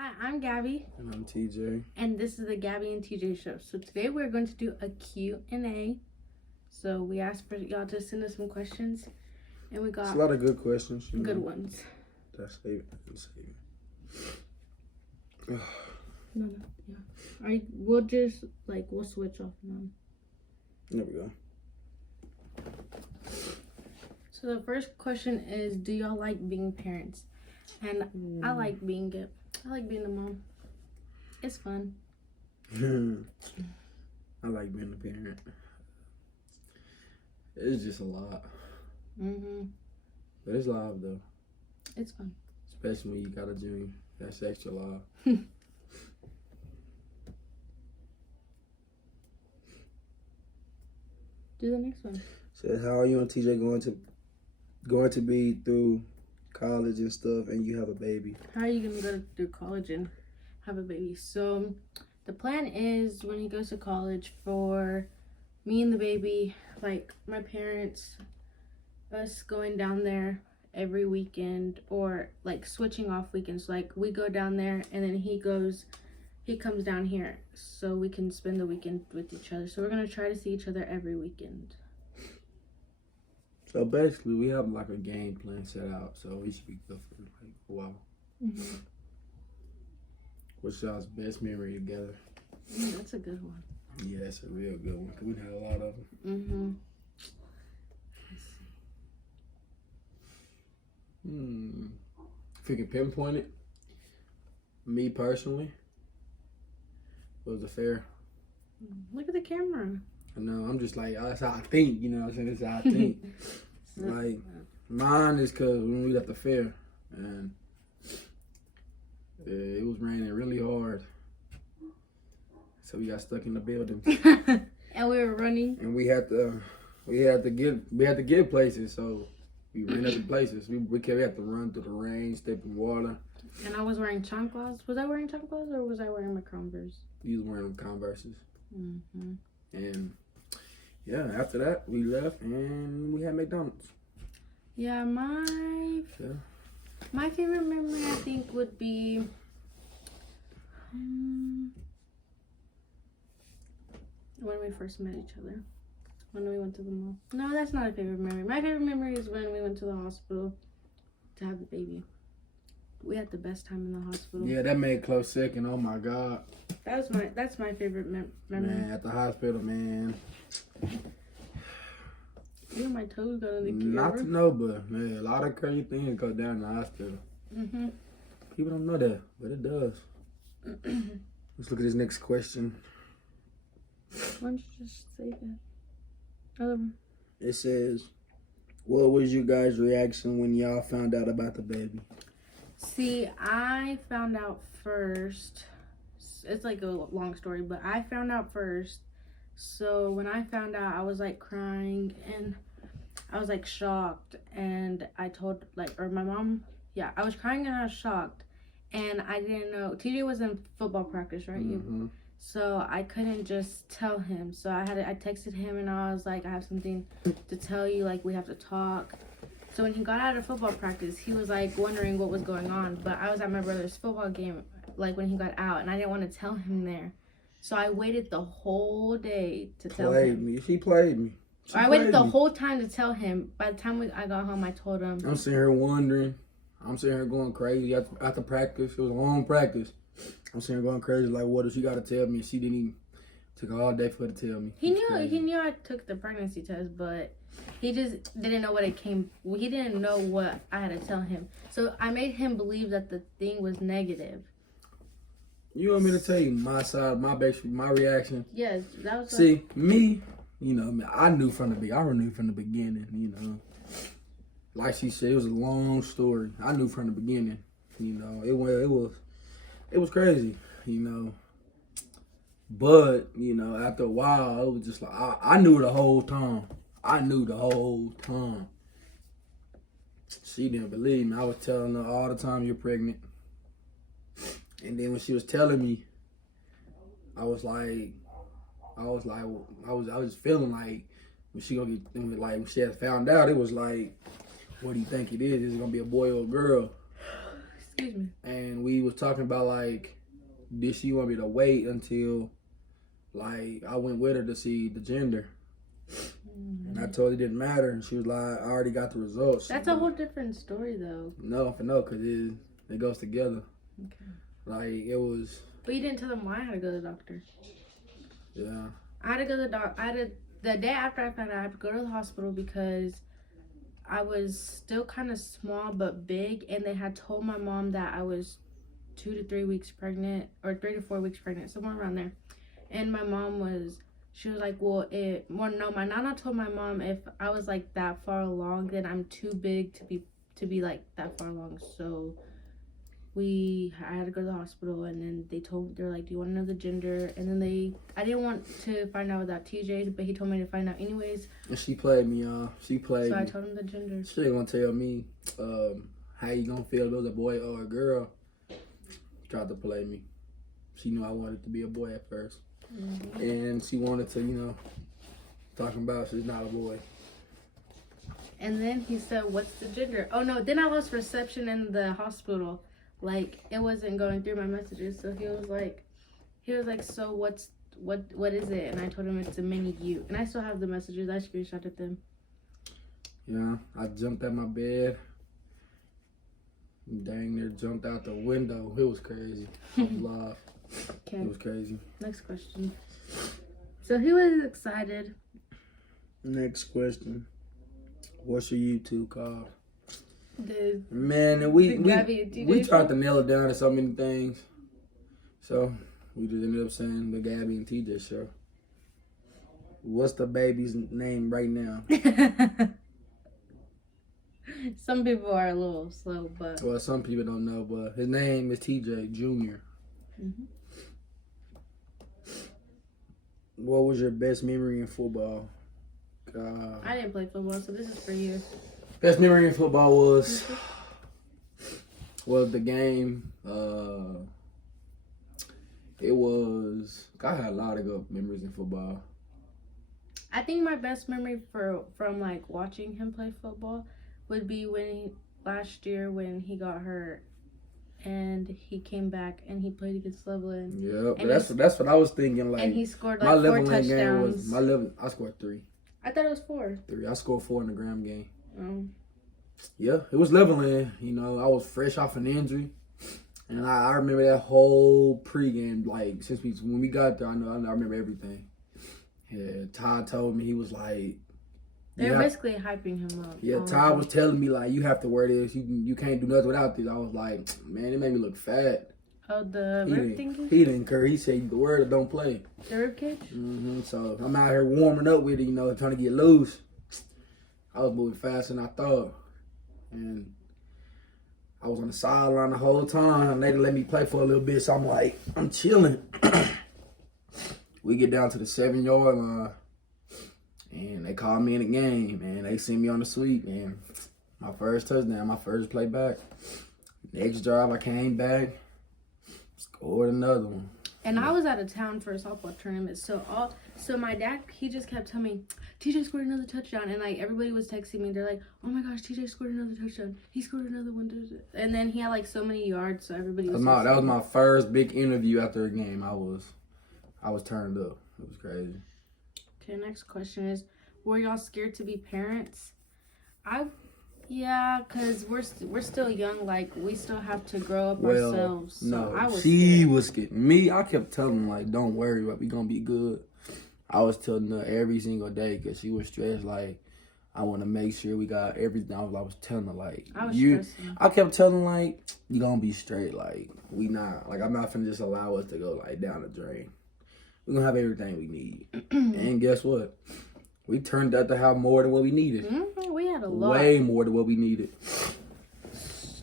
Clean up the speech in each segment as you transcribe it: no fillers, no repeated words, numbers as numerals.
Hi, I'm Gabby. And I'm TJ. And this is the Gabby and TJ show. So today we're going to do a Q&A. So we asked for y'all to send us some questions. And we got It's a lot of good questions. good ones. That's save it. No. Yeah. We'll just, we'll switch off now. There we go. So the first question is, do y'all like being parents? And I like being it. I like being a mom. It's fun. I like being a parent. It's just a lot. But it's live though. It's fun. Especially when you got a junior. That's extra live. Do the next one. Says, how are you and TJ going to be through college and stuff, and you have a baby? How are you gonna go through college and have a baby? So the plan is, when he goes to college, for me and the baby, like my parents, us going down there every weekend, or like switching off weekends. Like we go down there and then he comes down here so we can spend the weekend with each other. So we're gonna try to see each other every weekend. So basically, we have like a game plan set out, so we should be good for like a while. What's y'all's best memory together? That's a good one. Yeah, that's a real good one, 'cause we had a lot of them. If you can pinpoint it, me personally, was the fair. Look at the camera. I know, I'm just like, that's how I think, you know what I'm saying? That's how I think. Like, mine is because when we was at the fair, and it was raining really hard. So we got stuck in the building. And we were running. And we had to get places, so we ran out of places. We had to run through the rain, step in water. And I was wearing chanclas. Was I wearing chanclas or was I wearing my Converse? You was wearing Converses. And yeah, after that we left and we had McDonald's. Yeah, my favorite memory, I think, would be when we first met each other. When we went to the mall. No, that's not a favorite memory. My favorite memory is when we went to the hospital to have the baby. We had the best time in the hospital. Yeah, that made close second. Oh my God. That's my favorite memory. Man, at the hospital, man. You know, my toes got in the gear. Not to know, but man, a lot of crazy things go down in the hospital. People don't know that, but it does. Let's look at this next question. Why don't you just say that? Other one. It says, what was your guys' reaction when y'all found out about the baby? See, I found out first. It's like a long story, but I found out first. So when I found out, I was like crying and I was like shocked. And I told my mom, yeah, I was crying and I was shocked. And I didn't know. TJ was in football practice, right? So I couldn't just tell him. So I texted him and I was like, I have something to tell you. Like, we have to talk. So when he got out of football practice, he was like wondering what was going on. But I was at my brother's football game, like when he got out, and I didn't want to tell him there. So I waited the whole day to tell him. She played me. I waited the whole time to tell him. By the time I got home, I told him. I'm sitting here wondering. I'm sitting here going crazy after practice. It was a long practice. I'm sitting here going crazy. Like, what if she got to tell me? She didn't even took all day for her to tell me. He knew I took the pregnancy test, but he just didn't know what it came. He didn't know what I had to tell him. So I made him believe that the thing was negative. You want me to tell you my side, my reaction? Yes, that was. See, me, you know, I knew from the beginning, you know. Like she said, it was a long story. I knew from the beginning, you know. It was crazy, you know. But, you know, after a while, it was just like, I knew the whole time. She didn't believe me. I was telling her all the time, you're pregnant. And then when she was telling me, I was just feeling like when she gonna get, like when she had found out, it was like, what do you think it is? Is it gonna be a boy or a girl? Excuse me. and we was talking about like, did she want me to wait until like I went with her to see the gender? And I told her it didn't matter, and she was like, I already got the results. That's a whole different story, though. No, because it goes together. Okay. Like, it was. But you didn't tell them why I had to go to the doctor. Yeah. I had to go to the doctor. The day after I found out, I had to go to the hospital because I was still kind of small but big, and they had told my mom that I was 2 to 3 weeks pregnant, or 3 to 4 weeks pregnant, somewhere around there. And my mom she was like, well, no, my nana told my mom if I was like that far along, then I'm too big to be like that far along. So I had to go to the hospital, and then they're like, do you want to know the gender? And then I didn't want to find out without TJ, but he told me to find out anyways. And she played me, y'all. She played So me. I told him the gender. She ain't gonna tell me how you gonna feel if it was a boy or a girl. She tried to play me. She knew I wanted to be a boy at first. Mm-hmm. And she wanted to, talking about she's not a boy. And then he said, what's the gender? Oh, no, then I lost reception in the hospital. Like, it wasn't going through my messages. So he was like, so what is it? And I told him it's a mini U. And I still have the messages. I screenshotted them. Yeah, I jumped out my bed. Dang near jumped out the window. It was crazy. I was live. Okay. It was crazy. Next question. So he was excited. Next question. What's your YouTube called? Man, and we tried to nail it down to so many things. So we just ended up saying the Gabby and TJ show. What's the baby's name right now? Some people are a little slow, but... Well, some people don't know, but his name is TJ Jr. Mm-hmm. What was your best memory in football? I didn't play football, so this is for you. Best memory in football was the game. I had a lot of good memories in football. I think my best memory from like watching him play football would be last year when he got hurt and he came back and he played against Levelland. Yeah, but that's what I was thinking. Like, and he scored like 4 touchdowns. I scored 3. I thought it was 4. 3. I scored 4 in the Graham game. Oh. Yeah, it was Levelland. I was fresh off an injury, and I remember that whole pregame. Like when we got there, I remember everything. Yeah, Todd told me, he was like, they're basically hyping him up. Yeah, Todd was telling me like, you have to wear this. You can't do nothing without this. I was like, man, it made me look fat. Oh, the rib thingy? He didn't care. He said the word or don't play. The rib cage? Mm-hmm. So I'm out here warming up with it, trying to get loose. I was moving faster than I thought. And I was on the sideline the whole time. They didn't let me play for a little bit, so I'm like, I'm chilling. We get down to the 7-yard line, and they called me in the game, and they sent me on the sweep, and my first touchdown, my first play back. Next drive, I came back, scored another one. And I was out of town for a softball tournament, so my dad, he just kept telling me, TJ scored another touchdown, and like everybody was texting me, they're like, oh my gosh, TJ scored another touchdown, he scored another one, and then he had like so many yards, so everybody was that was my first big interview after a game. I was turned up. It was crazy. Okay, next question is, were y'all scared to be parents? Yeah, because we're still young, like we still have to grow up ourselves. So no, I was she scared. was scared. Me, I kept telling them like, don't worry, we gonna be good. I was telling her every single day because she was stressed. Like, I want to make sure we got everything. I was telling her like, I kept telling her, like, you gonna be straight. Like, we not like I'm not finna just allow us to go like down the drain. We gonna have everything we need. And guess what? We turned out to have more than what we needed. Mm-hmm, we had a lot. Way more than what we needed.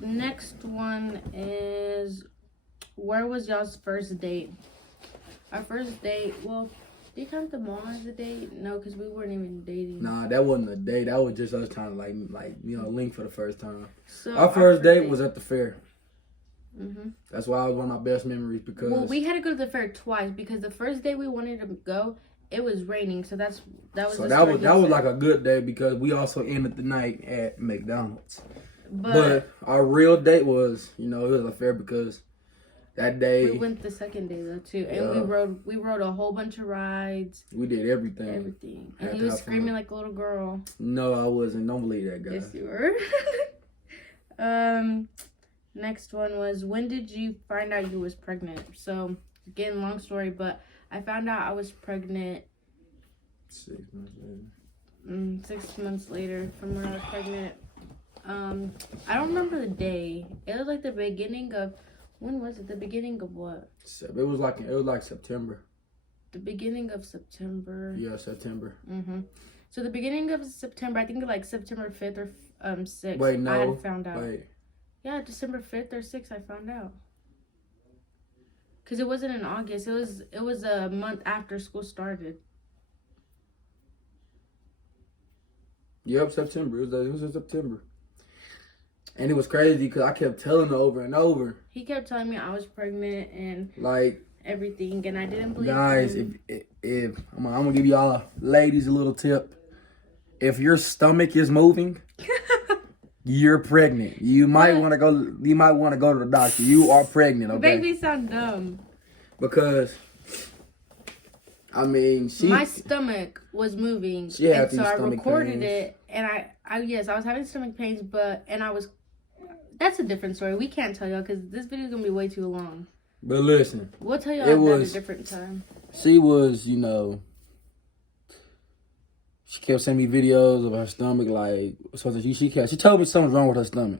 Next one is, where was y'all's first date? Our first date, well, do you count the mall as a date? No, because we weren't even dating. Nah, that wasn't a date. That was just us trying to link for the first time. So our first date was at the fair. Mm-hmm. That's why it was one of my best memories because... Well, we had to go to the fair twice because the first day we wanted to go, it was raining, so that was like a good day because we also ended the night at McDonald's. But our real date was, it was unfair because that day we went the second day though too, and we rode a whole bunch of rides. We did everything. And he was screaming like a little girl. No, I wasn't. Don't believe that guy. Yes, you were. Next one was, when did you find out you was pregnant? So, again, long story, but I found out I was pregnant 6 months later. 6 months later from when I was pregnant. I don't remember the day. It was like the beginning of, when was it? The beginning of what? It was like September. The beginning of September. Yeah, September. So the beginning of September, I think like September 5th or 6th. Wait, no. I had found out. Wait. Yeah, December 5th or 6th, I found out. Because it wasn't in August. It was a month after school started. Yep, September. It was in September. And it was crazy because I kept telling her over and over. He kept telling me I was pregnant and like everything, and I didn't believe guys, him. if I'm gonna give y'all ladies a little tip. If your stomach is moving, you're pregnant. You might want to go. You might want to go to the doctor. You are pregnant. Okay. Make me sound dumb. Because, I mean, my stomach was moving, and so I recorded it. And I was having stomach pains, that's a different story. We can't tell y'all because this video is gonna be way too long. But listen, we'll tell y'all that at a different time. She was, she kept sending me videos of her stomach, like, so she told me something's wrong with her stomach.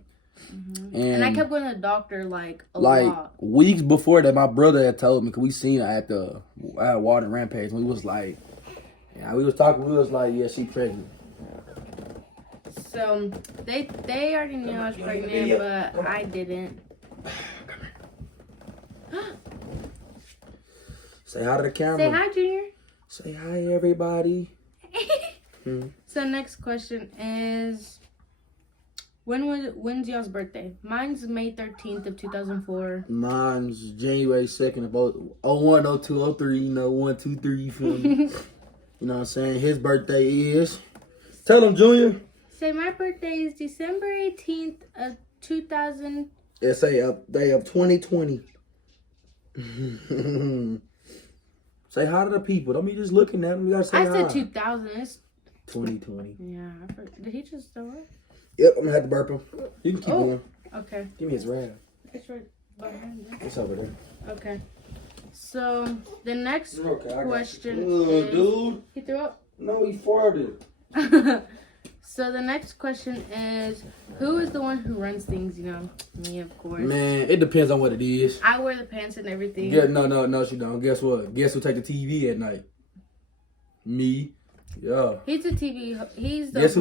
And I kept going to the doctor, like, a lot. Like, weeks before that, my brother had told me, because we seen her at Water Rampage, and we was like, we was like, yeah, she pregnant. So, they already knew I was pregnant, but I didn't. Say hi to the camera. Say hi, Junior. Say hi, everybody. So next question is, when's y'all's birthday? Mine's May 13th of 2004. Mine's January 2nd of 01, 02, 03, 1, 2, 3, you feel me? You know what I'm saying? His birthday is, tell him, Junior. Say my birthday is December 18th of 2000. It's a day of 2020. Say hi to the people. Don't be just looking at them. You gotta say hi. I said 2000. It's 2020. Yeah. Did he just throw it? Yep, I'm gonna have to burp him. You can keep going. Okay. Give me his wrap. It's right behind you. It's over there. Okay. So the next question is, dude. He threw up? No, he farted. So the next question is, who is the one who runs things? Me, of course. Man, it depends on what it is. I wear the pants and everything. Yeah, no, she don't. Guess what? Guess who take the TV at night? Me. Yeah. He's the TV. He's the Guess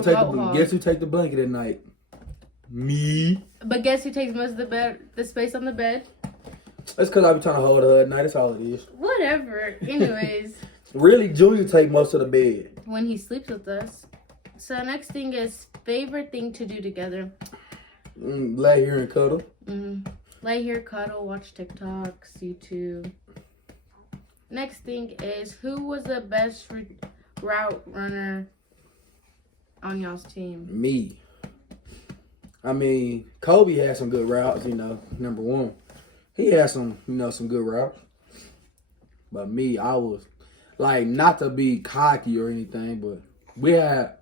who take the blanket at night? Me. But guess who takes most of the space on the bed? That's because I be trying to hold her at night. That's all it is. Whatever. Anyways. Really, Junior take most of the bed. When he sleeps with us. So next thing is favorite thing to do together. Lay here and cuddle. Lay here, cuddle, watch TikToks, YouTube. Next thing is, who was the best route runner on y'all's team? Me. I mean, Kobe had some good routes, number one. He had some, some good routes. But me, I was, like, not to be cocky or anything, but we had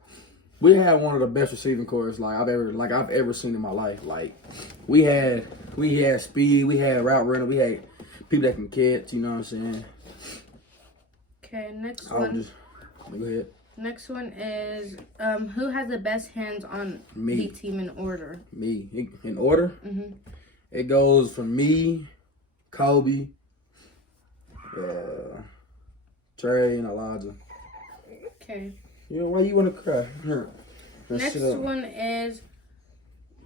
one of the best receiving corps I've ever seen in my life. Like, we had speed, we had route runner, we had people that can catch, you know what I'm saying? Okay, next one. Go ahead. Next one is, who has the best hands on the team in order? Me. In order? It goes from me, Kobe, Trey, and Elijah. Okay. Why you want to cry? Next one is,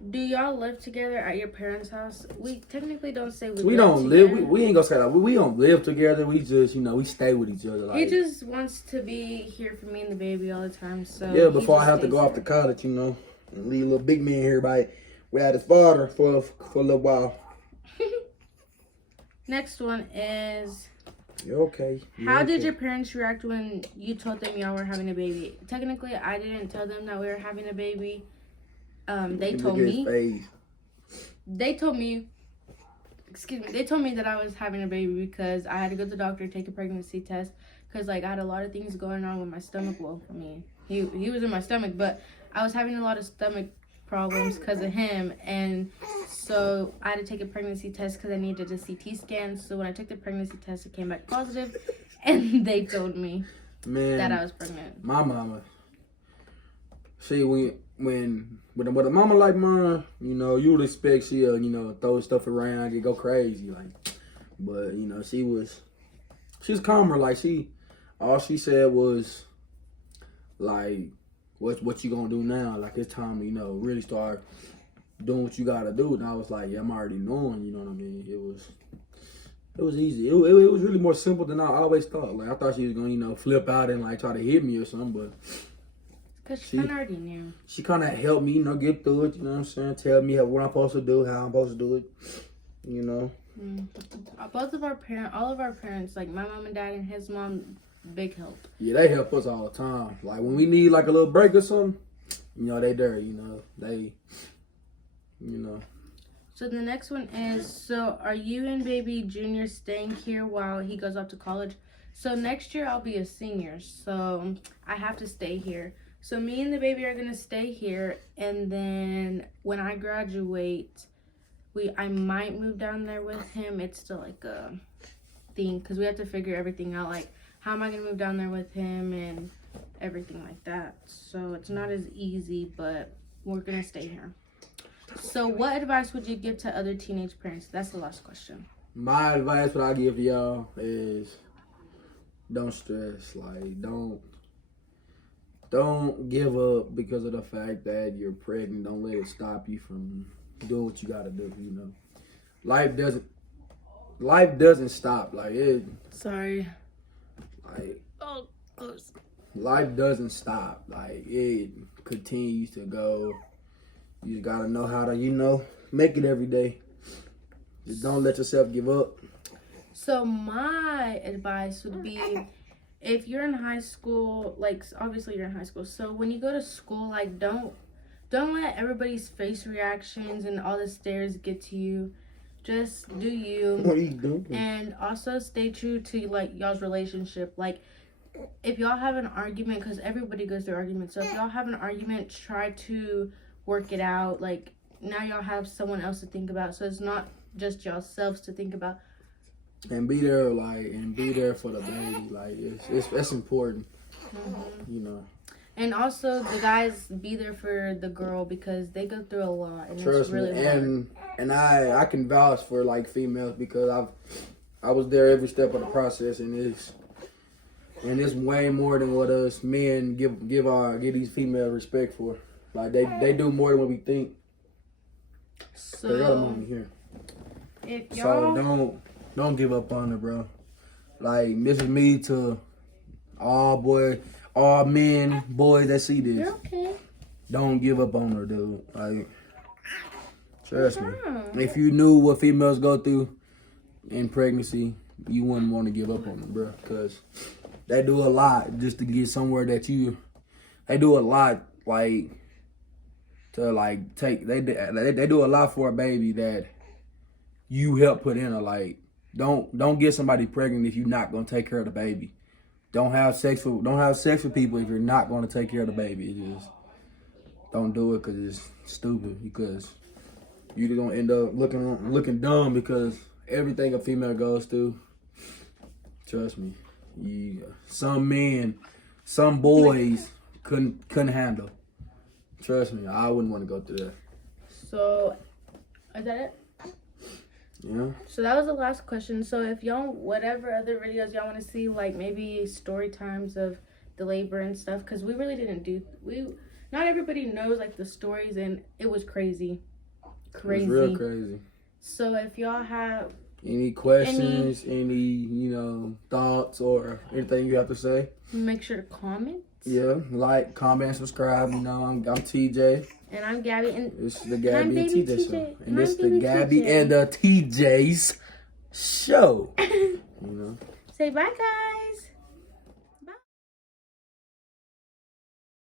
do y'all live together at your parents' house? We technically don't say we don't live. We ain't gonna say that. We don't live together. We just, we stay with each other. He just wants to be here for me and the baby all the time. So yeah, before I have to go off to college, and leave a little big man here without his father for a little while. Next one is, you're okay. How did your parents react when you told them y'all were having a baby? Technically, I didn't tell them that we were having a baby. they Look told at his me, face. they told me, excuse me, they told me that I was having a baby because I had to go to the doctor, take a pregnancy test, because like I had a lot of things going on with my stomach. Well, I mean, he was in my stomach, but I was having a lot of stomach problems because of him, and so I had to take a pregnancy test because I needed a CT scan. So when I took the pregnancy test, it came back positive, and they told me that I was pregnant. My mama. See, when with a mama like mine, you know, you would expect she'll, you know, throw stuff around and go crazy, like. But you know, she was calmer. Like all she said was, like, what you gonna do now? Like, it's time to, you know, really start doing what you gotta do. And I was like, yeah, I'm already knowing. You know what I mean? It was easy. It was really more simple than I always thought. Like, I thought she was gonna, you know, flip out and like try to hit me or something, but. Because she kind of already knew. She kind of helped me, you know, get through it, you know what I'm saying? Tell me what I'm supposed to do, how I'm supposed to do it, you know? All of our parents, like my mom and dad and his mom, big help. Yeah, they help us all the time. Like, when we need, like, a little break or something, you know, they there, you know? They, you know. So the next one is, so are you and baby Junior staying here while he goes off to college? So next year I'll be a senior, so I have to stay here. So me and the baby are gonna stay here, and then when I graduate, I might move down there with him. It's still like a thing because we have to figure everything out, like how am I gonna move down there with him and everything like that. So it's not as easy, but we're gonna stay here. So what advice would you give to other teenage parents? That's the last question. My advice, what I give to y'all is don't stress. Like, don't give up because of the fact that you're pregnant. Don't let it stop you from doing what you gotta do, you know. Life doesn't stop. Like, it. Sorry. Like, oh, close. Life doesn't stop. Like, it continues to go. You just gotta know how to, you know, make it every day. Just don't let yourself give up. So my advice would be, if you're in high school, like, obviously you're in high school, so when you go to school, like, don't let everybody's face reactions and all the stares get to you. Just do you. What are you doing? And also stay true to, like, y'all's relationship. Like, if y'all have an argument, because everybody goes through arguments, so if y'all have an argument, try to work it out. Like, now y'all have someone else to think about, so it's not just yourselves to think about. And be there, for the baby. Like, it's important, you know. And also, the guys, be there for the girl because they go through a lot, and Trust it's really me. hard. And I can vouch for, like, females because I was there every step of the process, and it's way more than what us men give these females respect for. Like, they do more than what we think. So they got a mommy here. If y'all, so don't give up on her, bro. Like, this is me to all men, boys that see this. You're okay. Don't give up on her, dude. Like, trust me. If you knew what females go through in pregnancy, you wouldn't want to give up on them, bro. Because they do a lot just to get somewhere that they do a lot, like, to, like, they do a lot for a baby that you help put in her. Like, don't get somebody pregnant if you're not gonna take care of the baby. Don't have sex with people if you're not gonna take care of the baby. It just don't do it because it's stupid. Because you're gonna end up looking dumb because everything a female goes through. Trust me, some men, some boys couldn't handle. Trust me, I wouldn't want to go through that. So, is that it? Yeah. So that was the last question. So if y'all, whatever other videos y'all want to see, like maybe story times of the labor and stuff, because we really didn't not everybody knows, like, the stories, and it was crazy. It was real crazy. So if y'all have any questions, any you know, thoughts or anything you have to say, make sure to comment. Yeah, like, comment, subscribe. You know, I'm TJ. And I'm Gabby. And this is the Gabby and TJ show. And this is the baby Gabby TJ. and the TJ's show. You know. Say bye, guys.